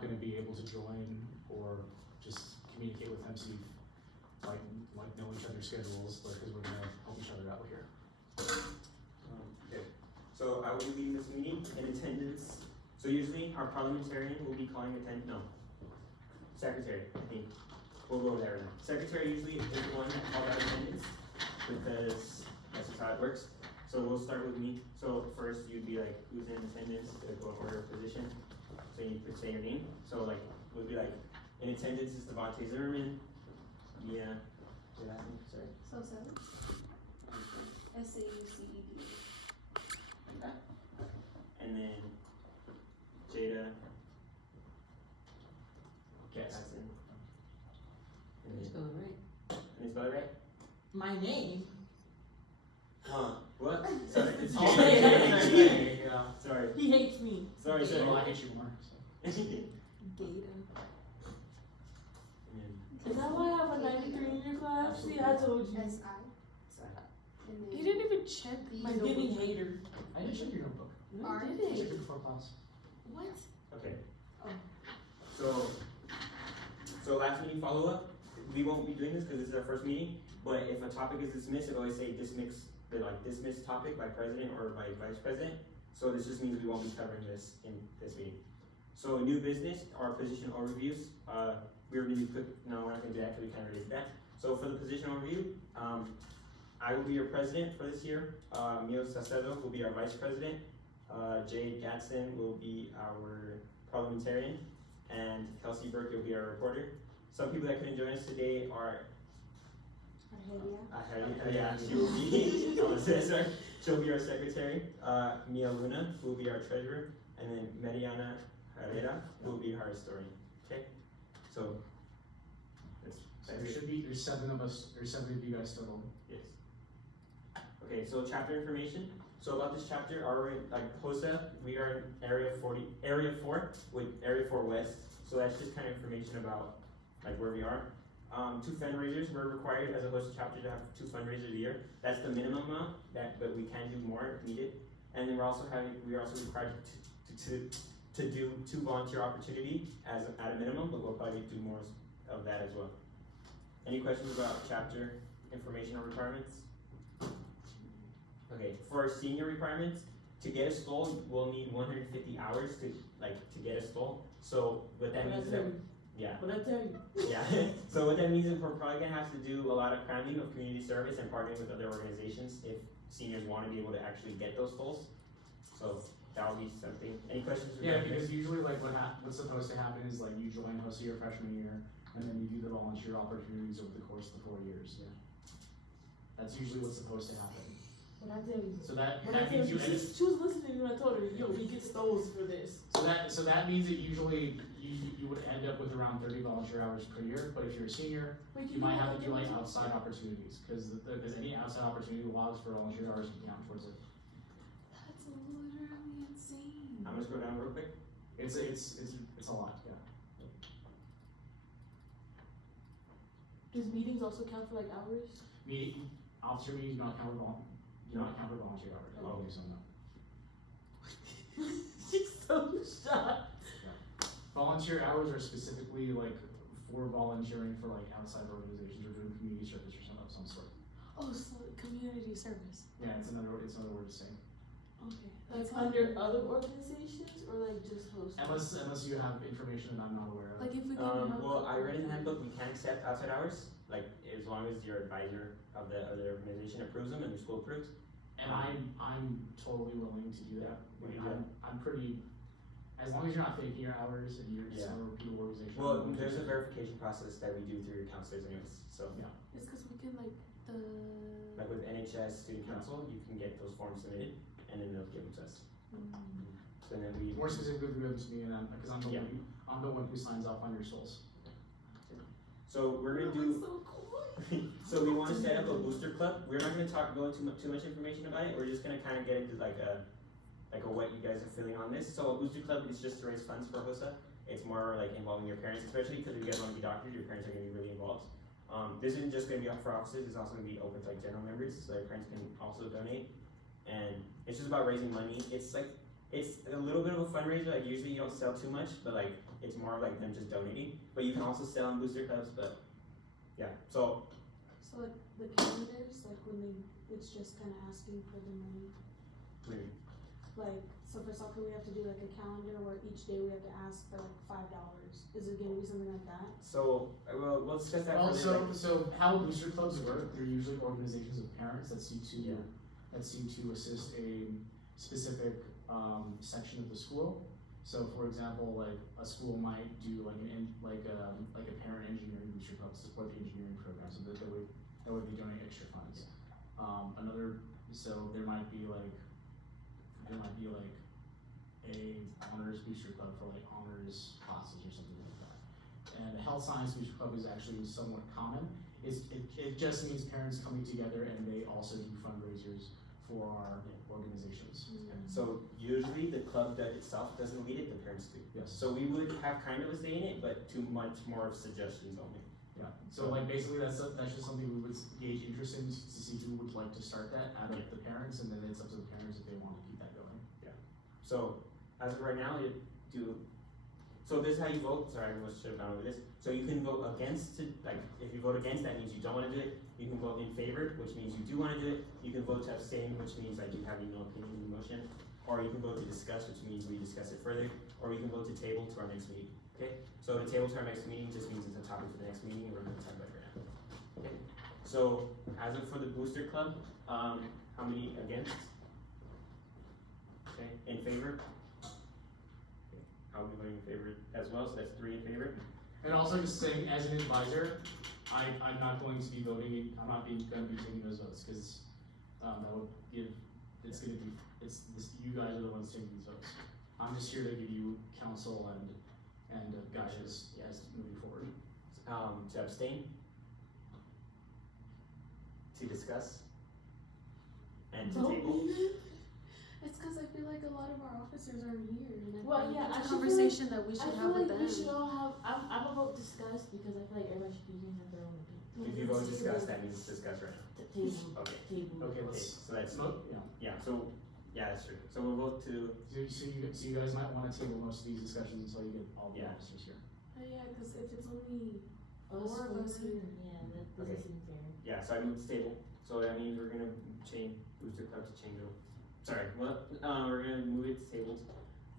not gonna be able to join or just communicate with them, so you like know each other's schedules, because we're gonna help each other out here. Okay. So I will be leading this meeting in attendance. So usually our parliamentarian will be calling secretary, I think. We'll go there now. Secretary usually is the one that calls out attendance, because that's just how it works. So we'll start with me. So first you'd be like, who's in attendance, go in order of position. So you could say your name. So like, we'll be like, in attendance is Devontae Zimmerman. Yeah. Say that name, sorry. HOSA. SAUCED. Like that. And then Jada. Jackson. And You then, spell it right. can you spell it right? My name. Huh? What? Sorry. It's Oh, Yeah. Sorry. He hates me. Sorry, sorry. Well, I hate you more. So. Data. And Is that why I have a 93 in your class? See, I told you. SI. And He then didn't even check my giving hater. I didn't check your notebook. No, Art. he I didn't. checked it before class. What? okay. Oh. So last meeting follow up. We won't be doing this because this is our first meeting. But if a topic is dismissed, it always say dismissed topic by president or by vice president. So this just means we won't be covering this in this meeting. So new business, our position overviews. We're gonna be no, we're not gonna do that because we kind of already did that. So for the position overview, I will be your president for this year. Mio Sacedo will be our vice president. Jade Gatson will be our parliamentarian, and Kelsey Burke will be our reporter. Some people that couldn't join us today are yeah, she will be she'll be our secretary. Mia Luna will be our treasurer, and then Mariana Herrera will be our historian. Okay, so There's 7 of us, or 7 of you guys total. yes. Okay, so chapter information. So about this chapter, our HOSA, we are in area 4 with area 4 West. So that's just kind of information about where we are. 2 fundraisers, we're required as a HOSA chapter to have 2 fundraisers a year. That's the minimum amount, but we can do more if needed. And then we are also required to do 2 volunteer opportunity at a minimum, but we'll probably do more of that as well. Any questions about chapter information or requirements? Okay, for our senior requirements, to get a stole, we'll need 150 hours to get a stole. So what that means is that, yeah. What I tell you? Yeah, so what that means is we're probably gonna have to do a lot of cramming of community service and partnering with other organizations if seniors wanna be able to actually get those stoles. So that'll be something. Any questions? Yeah, because usually what's supposed to happen is you join HOSA your freshman year, and then you do the volunteer opportunities over the course of the 4 years. Yeah. That's usually what's supposed to happen. What I tell you? So that What I tell means you? She was listening when I told her, yo, we get stoles for this. So that means that usually you would end up with around 30 volunteer hours per year. But if you're a senior, Wait, you might have to do outside opportunities, because any outside opportunity logs for volunteer hours can count towards it. that's literally insane. I'm gonna scroll down real quick. It's a lot. Yeah. Does meetings also count for hours? Officer meetings do not count for volunteer hours. Oh. Okay, so no. She's so shocked. Volunteer hours are specifically for volunteering for outside organizations or doing community service or something of some sort. Oh, so community service. Yeah, it's another word to say. Okay. That's Under other organizations or just hosts? Unless you have information that I'm not aware of. Like if we go Well, I read in the handbook we can accept outside hours, as long as your advisor of the organization approves them and your school approves. And I'm totally willing to do that. Will you do that? I'm pretty, as long as you're not faking your hours and you're just Yeah. a reputable organization. I'm Well, willing to there's do a that. verification process that we do through your counselors anyways, so. Yeah. It's because we can Like with NHS Student Council, you can get those forms submitted and then they'll give them to us. So then we. More specifically, we have this meeting, because I'm the Yeah. I'm the one who signs off on your souls. So we're gonna do. So we want to set up a booster club. We're not gonna go into too much information about it. We're just gonna kind of get into a what you guys are feeling on this. So a booster club is just to raise funds for HOSA. It's more involving your parents, especially because if you guys want to be doctors, your parents are gonna be really involved. This isn't just gonna be up for officers. It's also gonna be open to general members, so their parents can also donate. And it's just about raising money. It's It's a little bit of a fundraiser, like usually you don't sell too much, but like, it's more like them just donating, but you can also sell in booster clubs, but, yeah, so, So like the calendars, like when they, it's just kinda asking for the money. maybe. Like, so for soccer, we have to do like a calendar where each day we have to ask for like $5. Is it gonna be something like that? So, we'll discuss that Well, further, like, so how booster clubs work, they're usually organizations of parents that seek to, Yeah. assist a specific, section of the school. So for example, like a school might do like like a parent engineering booster club to support the engineering program, so that they donate extra funds. So there might be like a honors booster club for like honors classes or something like that. And a health science booster club is actually somewhat common. It just means parents coming together and they also do fundraisers for our organizations. so usually the club that itself doesn't lead it, the parents do. Yes. So we would have kind of a say in it, but too much more of suggestions only. Yeah, so like basically that's just something we would gauge interest in to see who would like to start that out of the parents, and then it's up to the parents if they want to keep that going. So, as of right now, so this is how you vote, sorry, I should have gone over this. So you can vote against if you vote against, that means you don't wanna do it. You can vote in favor, which means you do wanna do it. You can vote to abstain, which means like you have no opinion in the motion. Or you can vote to discuss, which means we discuss it further. Or you can vote to table to our next meeting, okay? So to table to our next meeting just means it's a topic for the next meeting and we're gonna talk about it right now. Okay, so as of for the booster club, how many against? Okay, in favor? Okay, I'll be voting in favor as well, so that's 3 in favor. And also just saying, as an advisor, I'm not going to be voting, I'm not gonna be taking those votes, cause, that would give, you guys are the ones taking these votes. I'm just here to give you counsel and guidance as moving forward. To abstain? To discuss? And to table? It's cause I feel like a lot of our officers aren't here, and I Well, feel yeah, like I it's a should feel conversation that we I should feel have with like them. we should all have, I'm a vote discuss because I feel like everybody should be here and have their own opinion. If you vote discuss, that means discuss right now. Table, Okay, table. Okay, okay, let's, so that's, vote, yeah, so, yeah, that's true. So we'll vote to, so you guys might wanna table most of these discussions until you get all the Yeah. officers here. Yeah, cause if it's only Us Four of four us here, here. yeah, that Okay. doesn't seem fair. yeah, so I moved to table. So that means we're gonna change booster club to change it. Sorry, we're gonna move it to tabled.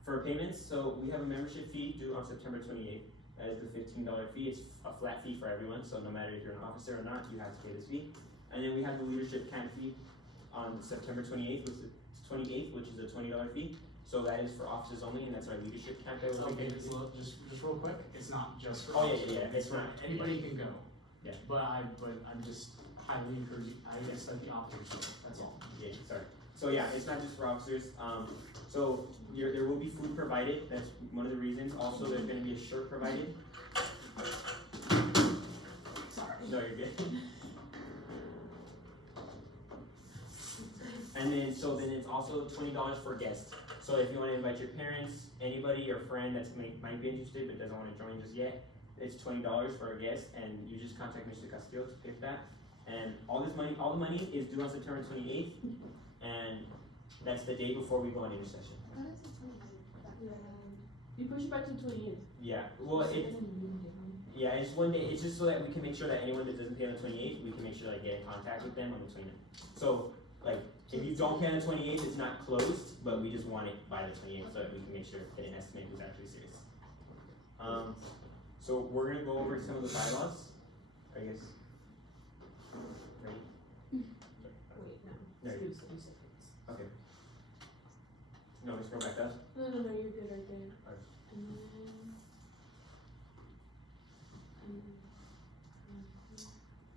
For payments, so we have a membership fee due on September 28th. That is the $15 fee. It's a flat fee for everyone, so no matter if you're an officer or not, you have to pay this fee. And then we have the leadership camp fee on September 28th, which is a $20 fee. So that is for officers only, and that's our leadership camp that we're Okay, thinking. just real quick, it's not just for Oh, yeah, officers. yeah, yeah, it's not, Anybody can go. Yeah. But I'm just highly encouraging, I expect the officers to go, that's all. Yeah, sorry. So yeah, it's not just for officers. So there will be food provided. That's one of the reasons. Also, there's gonna be a shirt provided. sorry. No, you're good. And then, then it's also $20 for guests. So if you wanna invite your parents, anybody, your friend that might be interested but doesn't wanna join just yet, it's $20 for a guest, and you just contact Mr. Castillo to pay for that. And all the money is due on September 28th, and that's the day before we go on intercession. How does it change? You push it back to 28th. Yeah, well, yeah, it's one day, it's just so that we can make sure that anyone that doesn't pay on the 28th, we can make sure, get in contact with them on the 29th. So, if you don't pay on the 28th, it's not closed, but we just want it by the 28th, so that we can make sure, get an estimate who's actually serious. So we're gonna go over some of the bylaws, I guess. Ready? Wait, no. There you Excuse me. Okay. No, just go back up. No, you're good right there. Alright. And then.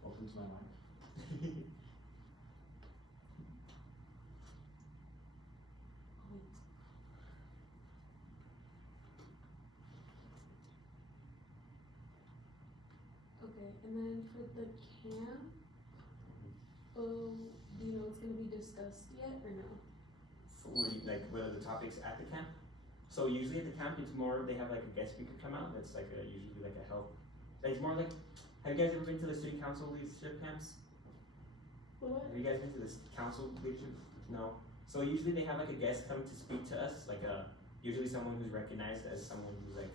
Welcome to my life. Okay, and then for the camp, do you know it's gonna be discussed yet or no? What are the topics at the camp? So usually at the camp, it's more, they have a guest speaker come out, that's usually a help. It's more have you guys ever been to the city council leadership camps? What? Have you guys been to this council leadership? No. So usually they have like a guest come to speak to us, like usually someone who's recognized as someone who's like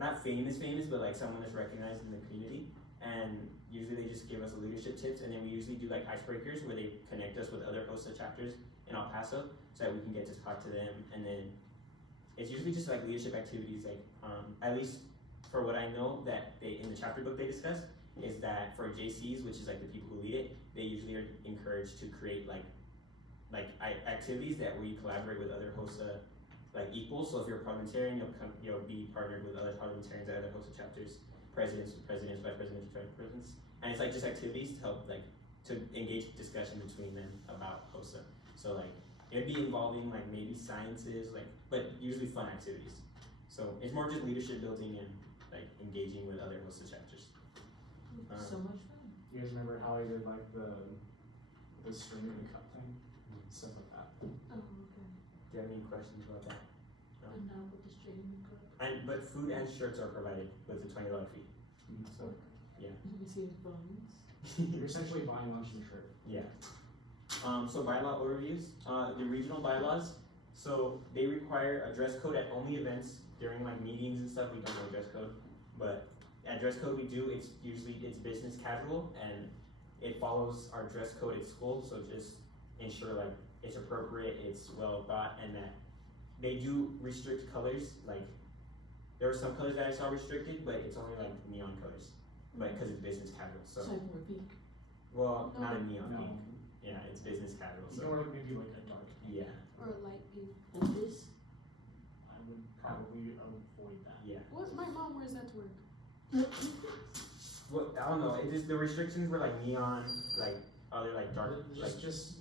not famous, but like someone that's recognized in the community. And usually they just give us leadership tips, and then we usually do like icebreakers where they connect us with other HOSA chapters in El Paso so that we can get to talk to them. And then it's usually just like leadership activities, like at least for what I know that they in the chapter book they discuss is that for JCs, which is like the people who lead it, they usually are encouraged to create like activities that where you collaborate with other HOSA like equals. So if you're a parliamentarian, you'll be partnered with other parliamentarians at other HOSA chapters, vice presidents, vice presidents, and it's like just activities to help like to engage discussion between them about HOSA. So like it'd be involving like maybe sciences, like but usually fun activities. So it's more just leadership building and like engaging with other HOSA chapters. So much fun. You guys remember how I did like the string and the cup thing? Stuff like that. Oh, okay. Do you have any questions about that? No? I'm not with the streaming club. But food and shirts are provided with a $20 fee. So You can see his bones. You're essentially buying lunch and a shirt. yeah. So bylaw overviews. The regional bylaws. So they require a dress code at only events during like meetings and stuff. We don't know dress code, but at dress code we do. It's usually business casual and it follows our dress code at school. So just ensure like it's appropriate, it's well thought, and that they do restrict colors. Like there were some colors that I saw restricted, but it's only like neon colors, but because it's business casual. So So like more pink. well, not a No. neon pink. Yeah, it's business casual. You So know, like maybe like a dark pink. yeah, Or light pink. Like this. I would probably avoid that. yeah. What? My mom wears that to work. Well, I don't know. It just the restrictions were like neon, like other like dark. Like Just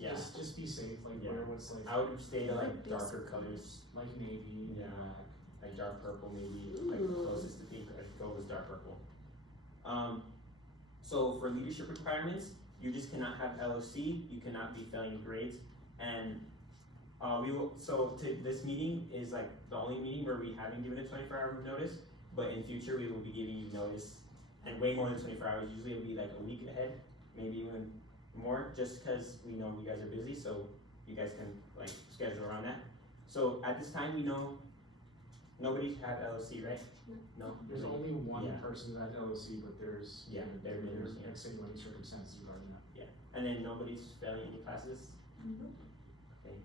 be safe. Like Yeah. wear what's like I would stay to like Like darker basic colors, like navy, Yeah. black. like dark purple maybe, like Ooh. closest to pink. I'd go with dark purple. So for leadership requirements, you just cannot have LOC. You cannot be failing grades, and we will. So this meeting is like the only meeting where we haven't given a 24-hour notice, but in future we will be giving you notice, and way more than 24 hours. Usually it'll be like a week ahead, maybe even more, just because we know you guys are busy, so you guys can like schedule around that. So at this time, we know nobody's had LOC, right? No. There's only one Yeah. person that LOC, but there's Yeah, there have been, there's yeah. extenuating circumstances regarding that. And then nobody's failing any classes? Mhm. Okay,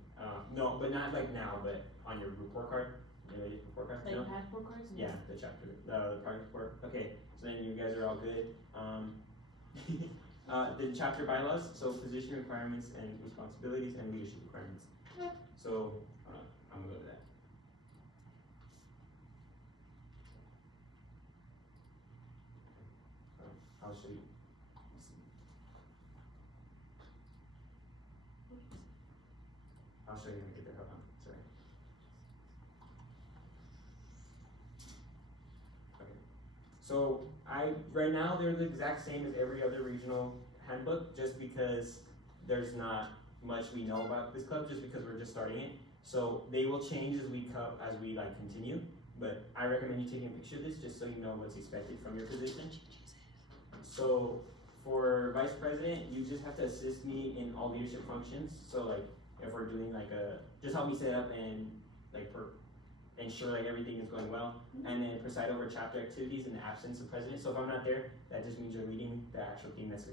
no, but not like now, but on your report card, anybody's report card? Like No? passport cards? No. Yeah, the chapter, the progress report, okay, so then you guys are all good. The chapter bylaws, so position requirements and responsibilities and leadership requirements. So, I'm gonna go to that. I'll show you. I'll show you when I get there, hold on, sorry. Okay, so right now, they're the exact same as every other regional handbook, just because there's not much we know about this club, just because we're just starting it. So they will change as we like continue, but I recommend you taking a picture of this, just so you know what's expected from your position. So for vice president, you just have to assist me in all leadership functions. So like if we're doing like just help me set up and like ensure like everything is going well, and then preside over chapter activities in the absence of president. So if I'm not there, that just means you're leading the actual thing that's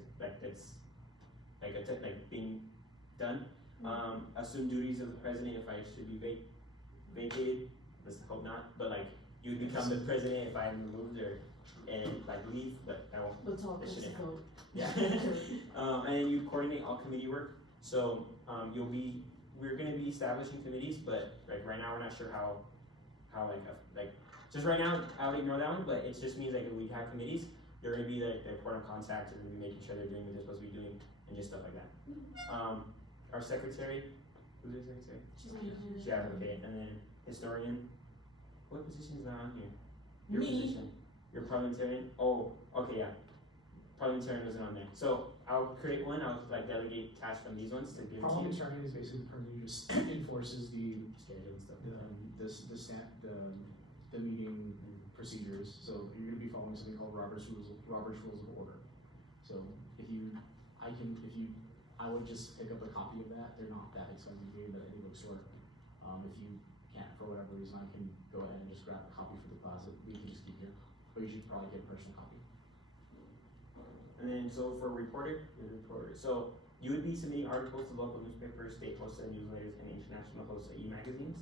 being done. Assume duties of the president if I should be vacated. Let's hope not, but like you would become the president if I'm removed and like leave, but I won't. Let's all That close the shouldn't vote. Yeah. And then you coordinate all committee work. So we're gonna be establishing committees, but like right now we're not sure how like just right now I'll ignore that one, but it just means like if we have committees, they're gonna be like the point of contact, and we're gonna be making sure they're doing what they're supposed to be doing and just stuff like that. Our secretary, who's our secretary? She's like, Yeah, okay, and then historian. What position is not on here? Your Me. position. Your parliamentarian. Oh, okay, yeah. Parliamentarian wasn't on there. So I'll create one. I'll like delegate tasks from these ones to give it to you. Parliamentarian is basically the person who just enforces the Schedule and stuff. the meeting procedures. So you're gonna be following something called Robert's Rules of Order. So if I would just pick up a copy of that, they're not that expensive here at any bookstore. If you can't, for whatever reason, I can go ahead and just grab a copy for the closet, we can just keep here, but you should probably get a personal copy. And then, so for reporter, you're the reporter. So you would be submitting articles to local newspapers, state HOSA newsletters, and international HOSA e-magazines.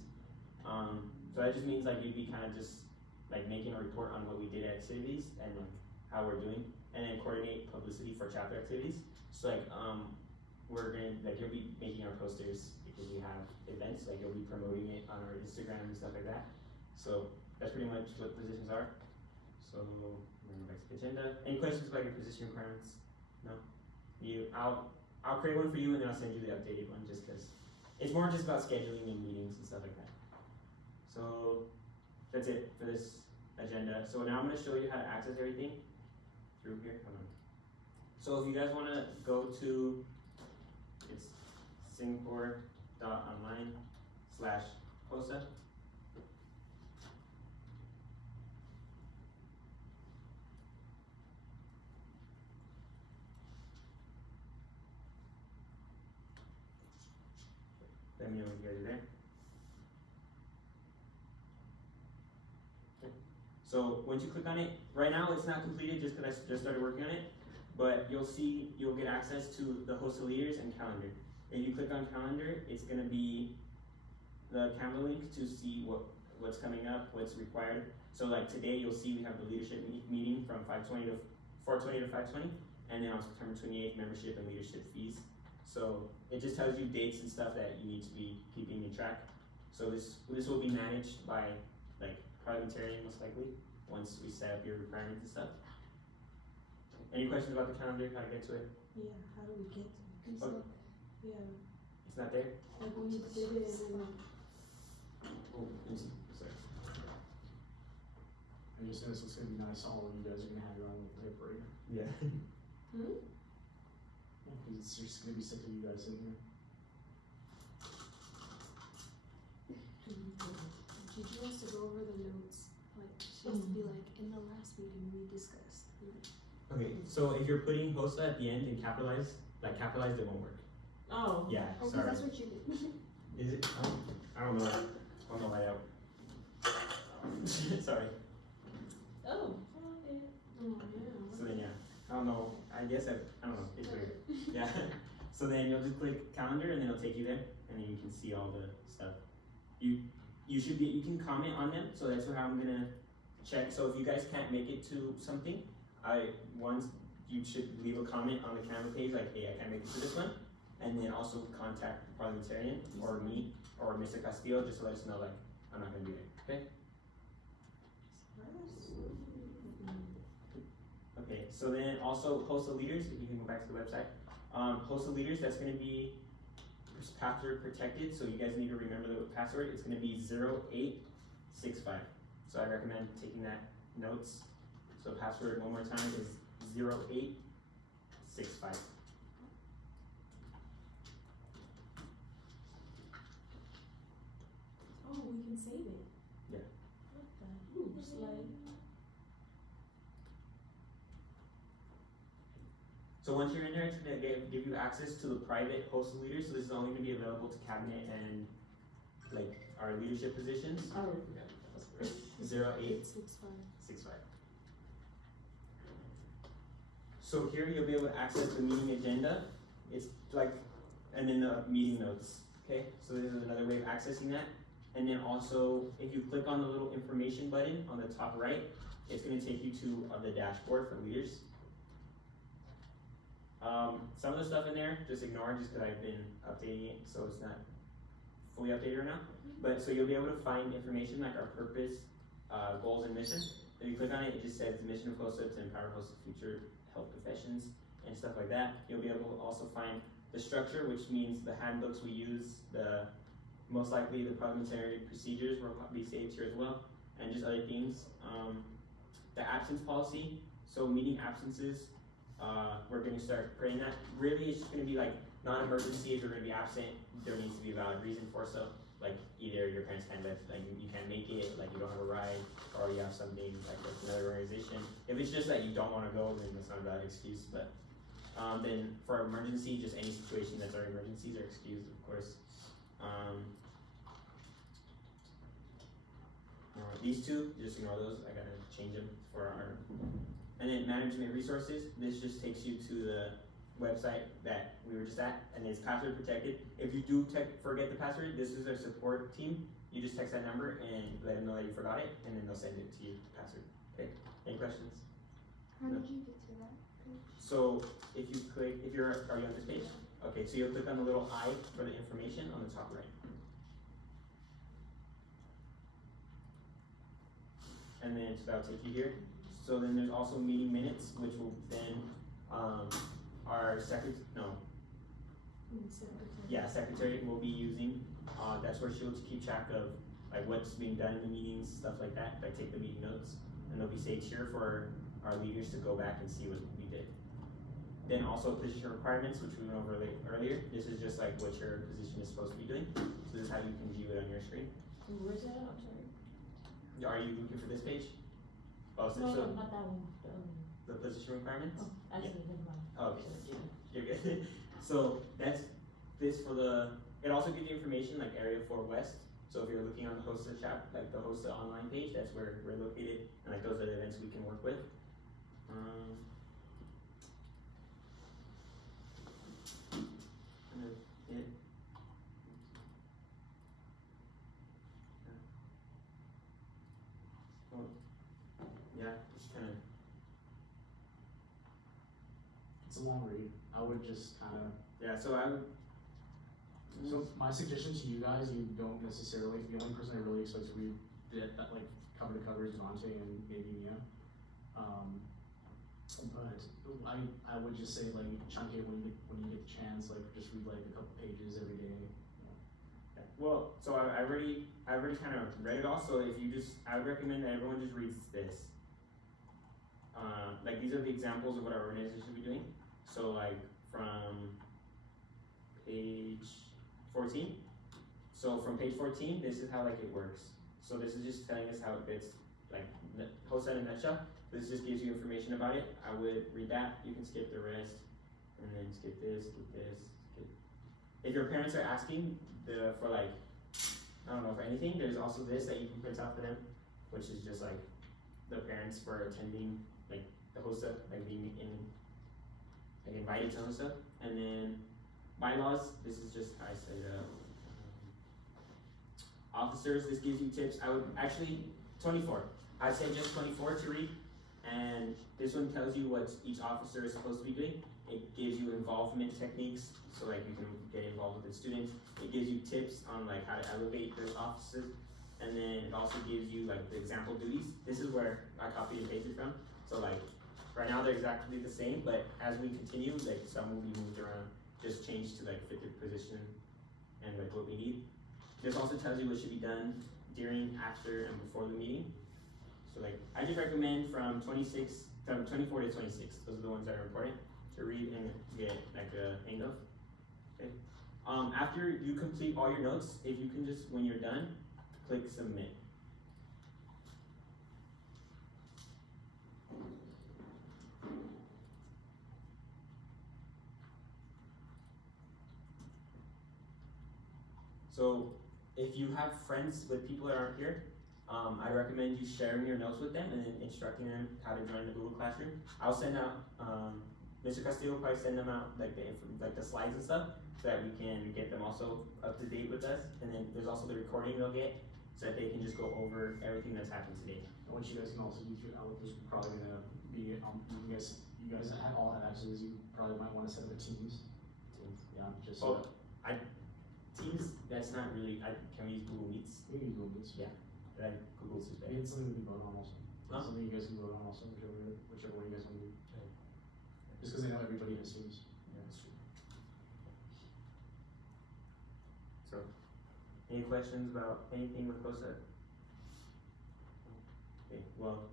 So that just means like you'd be kind of just like making a report on what we did at activities and like how we're doing, and then coordinate publicity for chapter activities. So like, we're gonna, like you'll be making our posters because we have events, like you'll be promoting it on our Instagram and stuff like that. So that's pretty much what positions are. So, we're gonna go back to the agenda. Any questions about your position requirements? No? I'll create one for you and then I'll send you the updated one just cause it's more just about scheduling and meetings and stuff like that. So, that's it for this agenda. So now I'm gonna show you how to access everything through here. Hold on. So if you guys wanna go to, it's singapore.online/HOSA. Let me know when you guys are there. Okay. So once you click on it, right now it's not completed just because I just started working on it, but you'll get access to the HOSA leaders and calendar. If you click on calendar, it's gonna be the calendar link to see what's coming up, what's required. So like today, you'll see we have the leadership meeting from 4:20 to 5:20, and then on September 28th, membership and leadership fees. So it just tells you dates and stuff that you need to be keeping in track. So this will be managed by like parliamentarian most likely once we set up your requirements and stuff. Any questions about the calendar? How to get to it? Yeah, how do we get to it? Okay. Yeah, It's not there. like when you did it and Oh, let me see. Sorry. I just noticed it's gonna be nice all when you guys are gonna have your own little typewriter. Yeah. Yeah, cause it's just gonna be sick of you guys sitting here. Gigi wants to go over the notes, like, she has to be like, in the last meeting we discussed. Okay, so if you're putting HOSA at the end and capitalized, it won't work. Oh. Yeah, Oh, 'cause sorry. that's what you did. Is it? I don't know. I don't know why that. Sorry. Oh. So then yeah, I don't know. I guess I don't know. It's weird. Yeah. So then you'll just click calendar and then it'll take you there, and then you can see all the stuff. You can comment on them. So that's how I'm gonna check. So if you guys can't make it to something, you should leave a comment on the calendar page like, hey, I can't make it to this one, and then also contact the parliamentarian or me or Mr. Castillo just to let us know like I'm not gonna be there. Okay. Okay, so then also HOSA leaders, if you can go back to the website. HOSA leaders, that's gonna be password protected, so you guys need to remember the password. It's gonna be 0865. So I recommend taking that notes. So password one more time is 0865. oh, we can save it. Yeah. What the hoops, like, So once you're in there, it's gonna give you access to the private HOSA leaders. So this is only gonna be available to cabinet and like our leadership positions. I already forgot the password. 0865. So here you'll be able to access the meeting agenda. It's like, and then the meeting notes. Okay, so this is another way of accessing that. And then also, if you click on the little information button on the top right, it's gonna take you to the dashboard for leaders. Some of the stuff in there, just ignore just because I've been updating it, so it's not fully updated right now. But so you'll be able to find information like our purpose, goals, and mission. If you click on it, it just says the mission of HOSA to empower HOSA future health professions and stuff like that. You'll be able to also find the structure, which means the handbooks we use, most likely the parliamentary procedures will be saved here as well, and just other things. The absence policy, so meeting absences, we're gonna start creating that. Really, it's just gonna be like non-emergency. If you're gonna be absent, there needs to be a valid reason for so. Like either your parents can't let, like you can't make it, like you don't have a ride, or you have something like with another organization. If it's just that you don't want to go, then that's not a valid excuse. But Then for emergency, just any situation that's our emergencies are excused, of course. These two, just ignore those, I gotta change them for our, and then management resources, this just takes you to the website that we were just at, and it's password protected. If you do forget the password, this is our support team, you just text that number and let them know that you forgot it, and then they'll send it to you, the password, okay? Any questions? How No. did you get to that page? So, if you click, are you on this page? Okay, so you'll click on the little I for the information on the top right. And then, so that'll take you here. So then there's also meeting minutes, which will then, our secretary will be using. That's where she'll keep track of like what's being done in the meetings, stuff like that, like take the meeting notes. And they'll be saved here for our leaders to go back and see what we did. Then also position requirements, which we went over earlier. This is just like what your position is supposed to be doing. So this is how you can view it on your screen. Where's that? I'm sorry. Are you looking for this page? Oh, so, No, so no, not that one. the position requirements? Oh, actually, never mind. Oh, okay. You're good. So that's this for the, it also gives you information like Area 4 West. So if you're looking on the HOSA chat, like the HOSA online page, that's where we're located, and like those are the events we can work with. And then it. Oh, yeah, just kind of. It's a long read. I would just kind of. Yeah, so I would. So my suggestion to you guys, you don't necessarily. The only person I really expect to read that like cover to cover is Devontae and maybe Mia. But I would just say like chunk it when you get the chance. Like just read like a couple pages every day. Yeah. Well, so I already kind of read it all. So if you just, I would recommend that everyone just reads this. Like these are the examples of what our organization should be doing. So like from page 14. So from page 14, this is how like it works. So this is just telling us how it fits, like HOSA in a nutshell. This just gives you information about it. I would read that. You can skip the rest, and then skip this, skip this, skip. If your parents are asking for like, I don't know, for anything, there's also this that you can print out for them, which is just like the parents for attending like the HOSA, like being invited to HOSA, and then bylaws. This is just how I set it up. Officers, this gives you tips. I would actually 24. I'd say just 24 to read, and this one tells you what each officer is supposed to be doing. It gives you involvement techniques, so like you can get involved with the students. It gives you tips on like how to elevate those officers, and then it also gives you like the example duties. This is where I copied and pasted from. So like right now they're exactly the same, but as we continue, like some will be moved around, just change to like fit the position and like what we need. This also tells you what should be done during, after, and before the meeting. So like, I just recommend from 24 to 26. Those are the ones that are important to read and get like a hang of. Okay. After you complete all your notes, if you can just, when you're done, click submit. So if you have friends with people that aren't here, I recommend you sharing your notes with them and then instructing them how to join the Google Classroom. I'll send out, Mr. Castillo will probably send them out like the slides and stuff so that we can get them also up to date with us. And then there's also the recording they'll get so that they can just go over everything that's happened today. I want you guys can also use your Outlook. There's probably gonna be you guys all have access. You probably might want to set up a Teams. Yeah, just so Teams, that's not really, can we use Google Meets? we can use Google Meets. Yeah. Google's is better. It's something we can vote on also. Huh? Something you guys can vote on also, whichever one you guys want to do. Just because I know everybody has Teams. Yeah, that's true. So, any questions about anything with HOSA? Okay, well,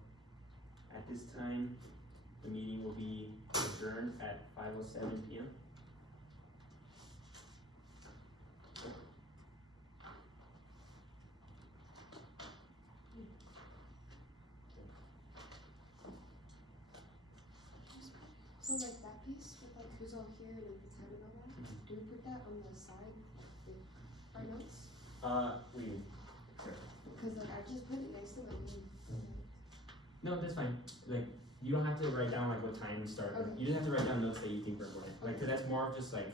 at this time, the meeting will be adjourned at 5:07 p.m. So like that piece with like is all here and if it's headed all that, do we put that on the side, like, our notes? We, Cause like I just put it next to the link. no, that's fine, like, you don't have to write down like what time we start, Okay. you just have to write down notes that you think were important, like, cause that's more of just like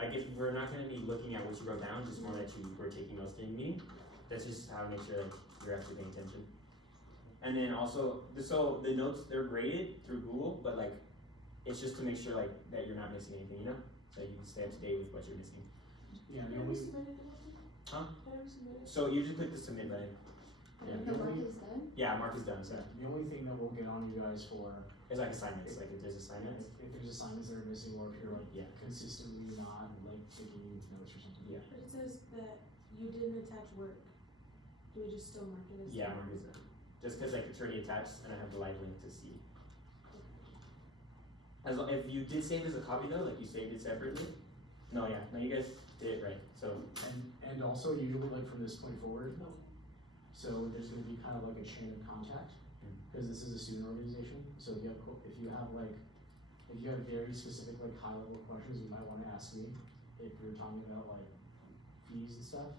if we're not gonna be looking at what you wrote down, just more that you were taking notes during the meeting, that's just how to make sure like you're actually paying attention. And then also, so the notes, they're graded through Google, but like, it's just to make sure like that you're not missing anything, you know, so you can stay up to date with what you're missing. Yeah, the Can we only, submit it? Huh? Can we submit it? So you just click the submit button, yeah, The mark is done? yeah, mark is done, so the only thing that we'll get on you guys for, it's like assignments, like if there's assignments, if there's assignments that are missing, or if you're like Yeah. consistently not like taking notes or something. Yeah. But it says that you didn't attach work. Do we just still mark it as? yeah, mark is done. Just cause like it's already attached and I have the live link to see. If you did save as a copy though, like you saved it separately, no, yeah, no, you guys did it right, so, And also usually like from this point forward, so there's gonna be kind of like a chain of contact, cause this is a student organization, so if you have very specific like high level questions, you might wanna ask me. If you're talking about like fees and stuff,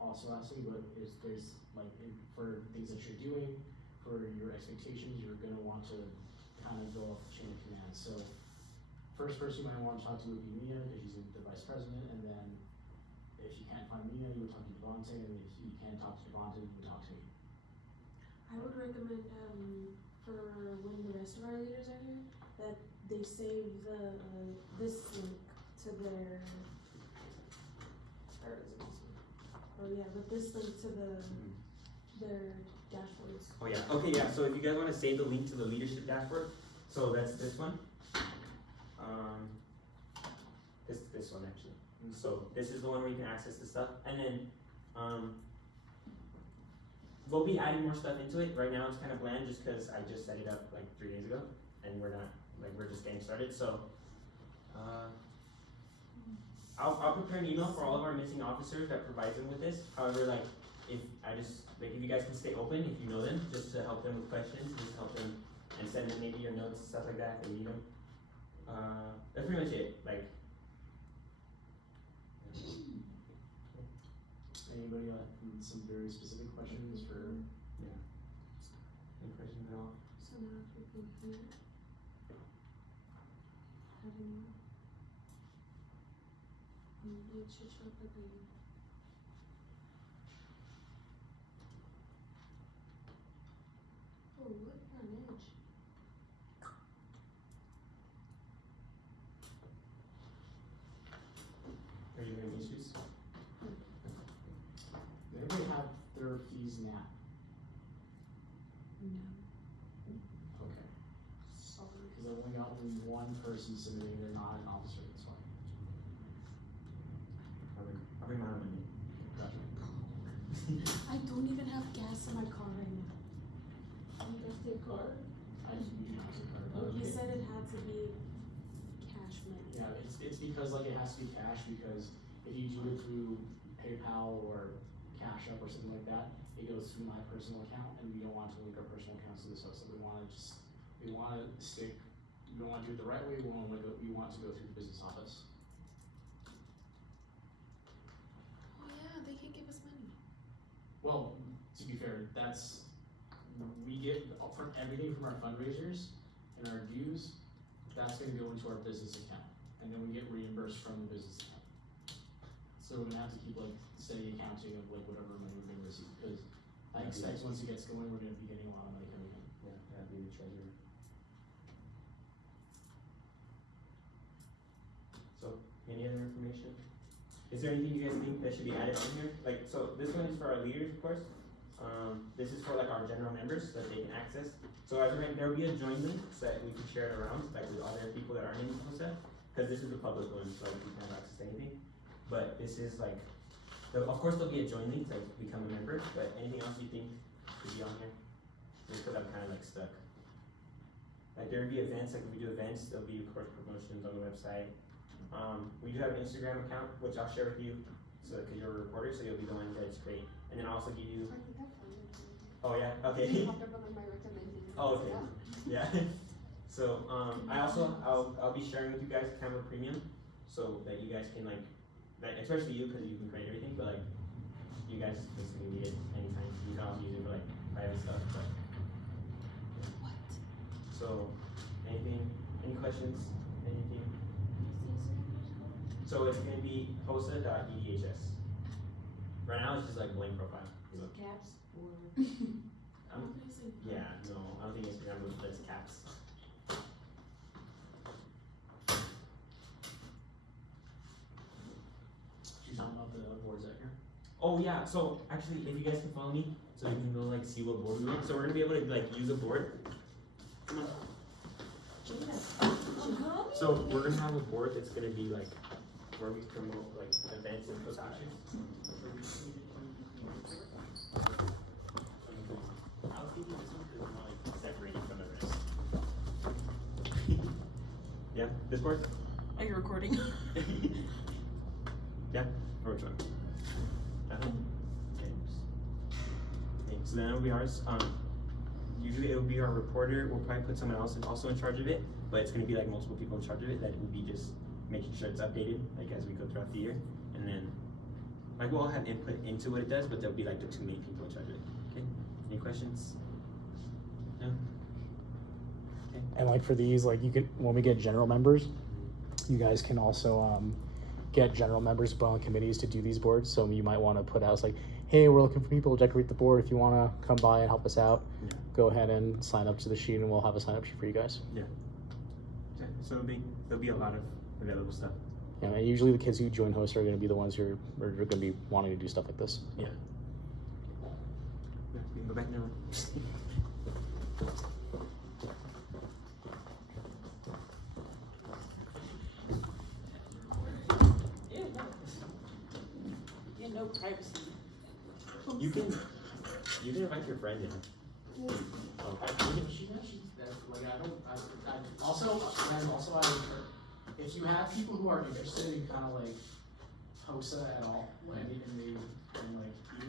also ask me, but there's like, for things that you're doing, for your expectations, you're gonna want to kind of go off the chain of command, so first person you might wanna talk to would be Mia, cause she's the vice president, and then if you can't find Mia, you would talk to Devontae, and if you can't talk to Devontae, you would talk to me. I would recommend, for when the rest of our leaders are here, that they save this link to their, or is it this one? Oh yeah, but this link to their dashboards. oh yeah, okay, yeah, so if you guys wanna save the link to the leadership dashboard, so that's this one. This one actually. So this is the one where you can access the stuff, and then, we'll be adding more stuff into it. Right now it's kind of bland just cause I just set it up like 3 days ago, and we're just getting started, so, I'll prepare an email for all of our missing officers that provides them with this, however, like, if you guys can stay open, if you know them, just to help them with questions, just help them, and send them maybe your notes, stuff like that, if they need them. That's pretty much it, like, Anybody with some very specific questions for? any questions at all? So now if we can hear, having, it should show up like a. Oh, look, an edge. Are you having issues? Does anybody have their fees now? No. Okay, Sorry. cause I've only got one person submitting, they're not an officer, that's why. I'll bring mine with me. Gotcha. I don't even have gas in my car right now. You guys take car? I just usually use a card. Oh, he said it had to be cash money. Yeah, it's because like it has to be cash, because if you do it through PayPal or Cash App or something like that, it goes through my personal account, and we don't want to link our personal accounts to this HOSA. We wanna do it the right way, we want to go through the business office. Oh yeah, they can give us money. Well, to be fair, we get from everything from our fundraisers and our dues, that's gonna go into our business account, and then we get reimbursed from the business account. So we're gonna have to keep like steady accounting of like whatever money we're gonna receive, because I expect once it gets going, we're gonna be getting a lot of money coming in. Yeah, that'd be the treasurer. So, any other information? Is there anything you guys think that should be added on here? Like, so this one is for our leaders, of course. This is for like our general members so that they can access. So as there will be a join link so that we can share it around, like with other people that aren't in the HOSA. Cause this is the public one, so like, we can't have access to anything. But this is like, of course there'll be a join link to like, become a member, but anything else you think should be on here? Just cause I'm kinda like stuck. Like there'll be events, like if we do events, there'll be of course promotions on the website. We do have an Instagram account, which I'll share with you, so cause you're a reporter, so you'll be the one that's great. And then I'll also give you, I think I found it. oh yeah, okay. It popped up on like my recommended. Oh, okay. Yeah. So, I'll be sharing with you guys Canva Premium, so that you guys can like, especially you, cause you can create everything, but like, you guys basically need it anytime, you can also use it for like private stuff, but. What? So, any questions, anything? So it's gonna be HOSA.edhs. Right now it's just like blank profile. Is it caps or? Yeah, no, I don't think Instagram would let us caps. You're talking about the boards out here? Oh yeah, so actually, if you guys can follow me, so you can go like see what board we want. So we're gonna be able to like use a board. Come on. So we're gonna have a board that's gonna be like where we promote like events and productions. I was thinking this one because it's not like separated from the rest. Yeah, this board? Are you recording? Yeah, or which one? That one? Okay. Okay, so then it'll be ours. Usually it will be our reporter. We'll probably put someone else also in charge of it, but it's gonna be like multiple people in charge of it. That will be just making sure it's updated, like as we go throughout the year, and then like we'll all have input into what it does, but there'll be like the two main people in charge of it. Okay. Any questions? No. Okay. And like for these, like you can, when we get general members, you guys can also get general members to put on committees to do these boards. So you might want to put out like, hey, we're looking for people to decorate the board. If you want to come by and help us out, Yeah. go ahead and sign up to the sheet, and we'll have a sign up sheet for you guys. Okay. So there'll be a lot of available stuff. Yeah, and usually the kids who join HOSA are going to be the ones who are going to be wanting to do stuff like this. Yeah. Yeah, we can go back now. Yeah, no privacy. You can invite your friend in. If you have people who are interested in kind of like HOSA at all, and even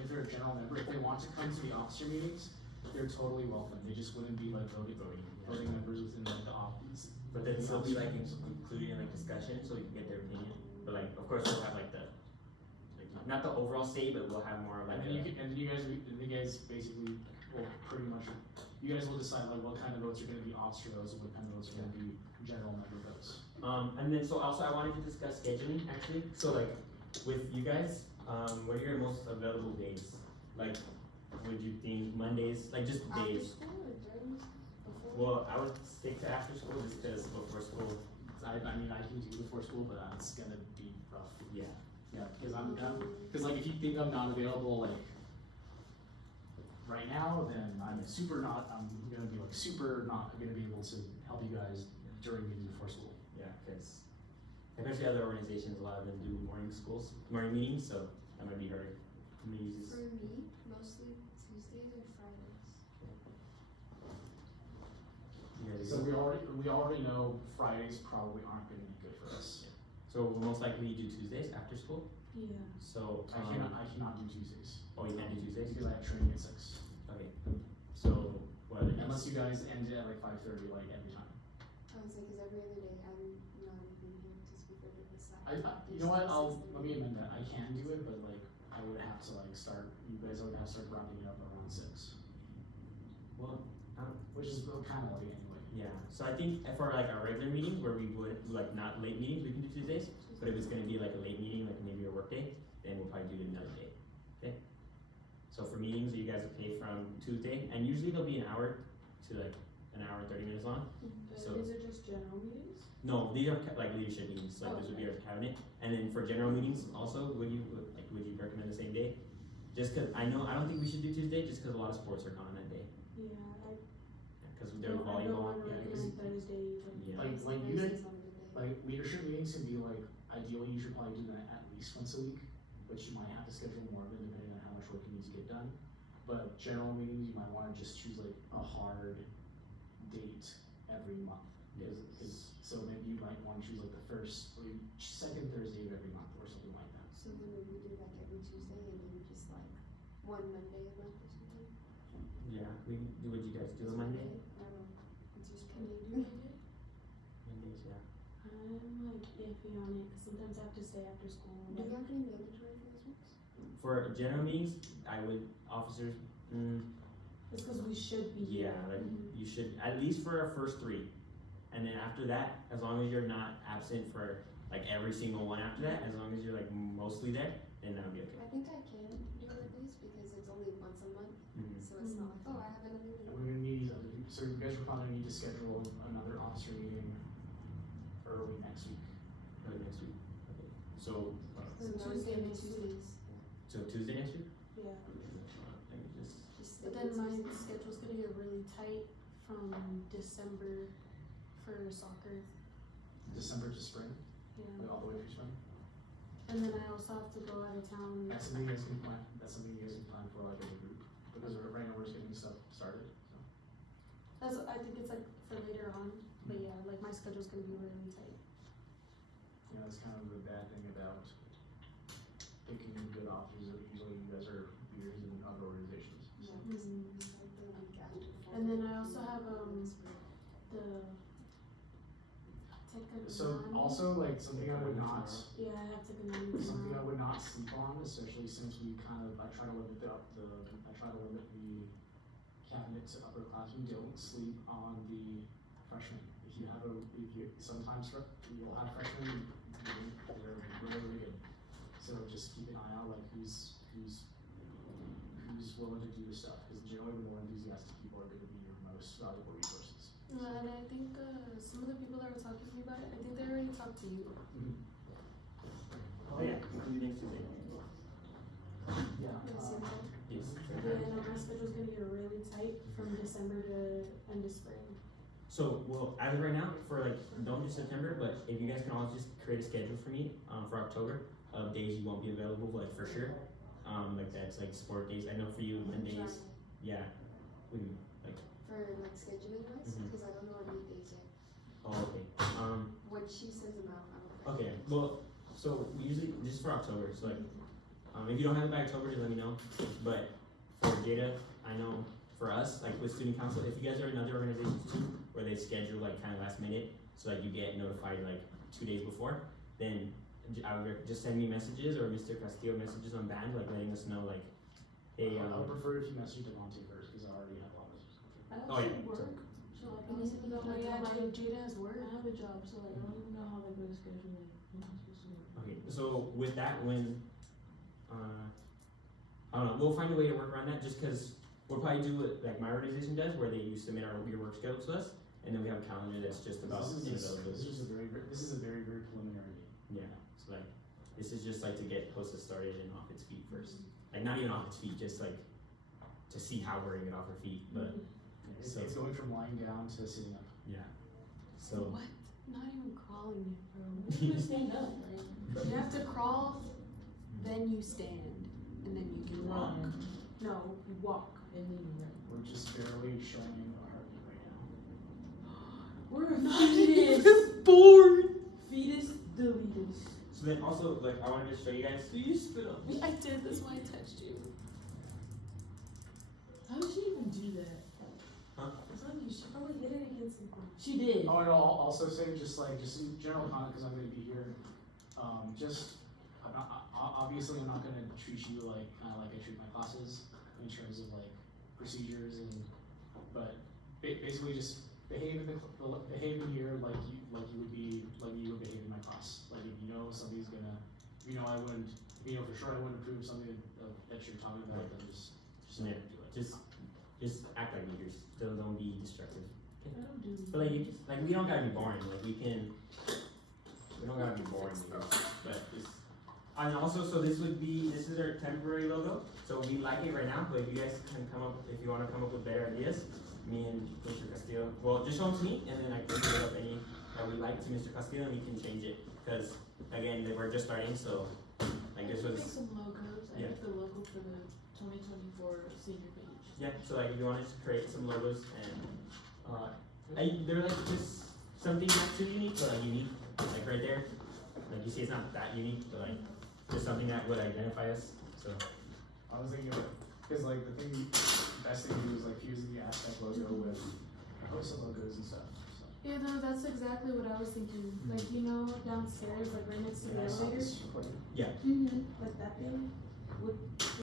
if they're a general member, if they want to come to the officer meetings, they're totally welcome. They just wouldn't be like voting members within like the office. But then still be like included in like discussion, so we can get their opinion. But like, of course, we'll have like not the overall say, but we'll have more like. And then you guys basically will pretty much, you guys will decide like what kind of votes are going to be officer votes and what kind of votes are going to be general member votes. And then so also I wanted to discuss scheduling actually. So like with you guys, what are your most available days? Like, would you think Mondays, like just days? After school or during, before? Well, I would stick to after school just because before school. I mean, I can do before school, but it's gonna be rough. Yeah. Yeah, because because like if you think I'm not available like right now, then I'm gonna be like super not gonna be able to help you guys during meetings before school. Yeah, because especially other organizations, a lot of them do morning meetings, so that might be hard. For me, mostly Tuesdays or Fridays. So we already know Fridays probably aren't gonna be good for us. So we'll most likely do Tuesdays after school. Yeah. So I cannot do Tuesdays. Oh, you can't do Tuesdays? Because I have training at 6. Okay. So what other days? Unless you guys end it at like 5:30, like every time. I would say, because every other day I'm not even here to speak over the side. You know what? Let me amend that. I can do it, but like I would have to like start. You guys would have to start rounding it up around 6. Well, Which is kind of late anyway. yeah. So I think for like our regular meetings where we would like not late meetings, we can do Tuesdays. But if it's gonna be like a late meeting, like maybe a work day, then we'll probably do it another day. Okay. So for meetings, you guys will pay from Tuesday, and usually they'll be an hour to like an hour and 30 minutes long. So- Is it just general meetings? No, these are like leadership meetings. Like this would be our cabinet, and then for general meetings also, would you recommend the same day? Just cause I don't think we should do Tuesday, just cause a lot of sports are gone that day. Yeah, Cause I there's don't volleyball. want to recommend Thursday. Yeah. Like you did. Like leadership meetings can be like ideally you should probably do that at least once a week, but you might have to schedule more of it depending on how much work you need to get done. But general meetings, you might want to just choose like a hard date every month. So maybe you might want to choose like the first or second Thursday of every month or something like that. So then we would do like every Tuesday and then just like one Monday a month or something. Yeah, we do what you guys do on Monday. I don't know. It's just Can kind you of do Monday? sometimes I have to stay after school. Do we have any mandatory for this week? For general meetings, I would, officers, It's because we should be yeah, here. like, you should, at least for our first 3. And then after that, as long as you're not absent for like every single one after that, as long as you're like mostly there, then that'll be okay. I think I can do it at least because it's only once a month, so it's not like, oh, I have another meeting. We're gonna need, so you guys are probably gonna need to schedule another officer meeting early next week. Early next week. Okay. So, So Tuesday Monday, next week. Tuesdays. so Tuesday next week? Yeah. Let me just, Just But then my schedule's gonna get really tight from December for soccer. December to spring, Yeah. like all the way through spring. And then I also have to go out of town. That's something you guys can plan, for like as a group, because right now we're just getting stuff started, so. I think it's like for later on, but yeah, like my schedule's gonna be really tight. You know, that's kind of the bad thing about picking good officers, that usually you guys are leaders in other organizations. So. And then I also have the So also like something I would not, Yeah, I have Tekanami something I tomorrow. would not sleep on, especially since we I try to limit I try to limit the cabinet to upperclassmen, don't sleep on the freshmen. If you sometimes you'll have freshmen, they're really, really good. So just keep an eye out, like who's willing to do the stuff, because generally the more enthusiastic people are gonna be your most valuable resources. And I think some of the people that were talking to me about it, I think they already talked to you. oh yeah, we can do next Tuesday. Yeah. Yes. Yeah, and my schedule's gonna get really tight from December to end of spring. So, well, as of right now, for like, don't do September, but if you guys can all just create a schedule for me, for October, of days you won't be available, like for sure. Like that's like sport days, I know for you, Mondays, yeah, we can, like, For like scheduling wise, because I don't know any days yet. oh, okay, When she sends them out, I don't know. okay, well, so we usually, this is for October, so like, if you don't have it by October, just let me know, but for data, I know for us, like with student council, if you guys are in other organizations too, where they schedule like kind of last minute, so like you get notified like 2 days before, then I would just send me messages or Mr. Castillo messages on band, like letting us know like, hey, I would prefer if you message Devontae first, because I already have a lot of messages. I Oh, yeah. actually work, so like, I And don't isn't even know, it like, yeah, how my- Jada has work. I have a job, so like, I don't even know how like the schedule, like, when I'm supposed to work. okay, so with that, when, I don't know, we'll find a way to work around that, just cause we'll probably do what like my organization does, where you submit your work schedule to us, and then we have a calendar that's just about, This you is know, this is a very very preliminary meeting. yeah, so like, this is just like to get HOSA started and off its feet first, like not even off its feet, just like, to see how we're gonna get off our feet, but, It's, So- it's going from lying down to sitting up. yeah, so. What? Not even crawling yet, bro. You can stand up, right? You have to crawl, then you stand, and then you can walk. No, you walk. And then you run. We're just barely showing our heartbeat right now. We're a Not fetus. even born. Fetus deletus. So then also, like, I wanted to show you guys, So you spit on me. I did. That's why I touched you. How did she even do that? It's like you should probably hit it against something. She did. Oh, and I'll also say just in general comment, because I'm gonna be here, obviously I'm not gonna treat you like, kinda like I treat my classes, in terms of like procedures but basically just behave in here like you would behave in my class. Like if you know somebody's gonna, if you know for sure I wouldn't approve something that you're talking about, then just Yeah, don't do it. just act like leaders, don't be destructive. I don't do But like, we don't gotta be boring, like we don't gotta be boring leaders, but just, and also, so this is our temporary logo, so we like it right now, but if you guys can if you wanna come up with better ideas, me and Mr. Castillo, well, just show them to me, and then I can put up any that we like to Mr. Castillo, and we can change it, cause again, we're just starting, so, like this was, Make some logos. I Yeah. make the logo for the 2024 senior page. yeah, so like if you wanna just create some logos, and, they're like just something not too unique, but like unique, like right there, like you see it's not that unique, but like, just something that would identify us, so. I was thinking of it, because like best thing to do is like fusing the Aztec logo with HOSA logos and stuff, so. Yeah, no, that's exactly what I was thinking. Like, you know, downstairs, like right next to the And I saw elevator. this recording. Mm-hmm. Like that thing would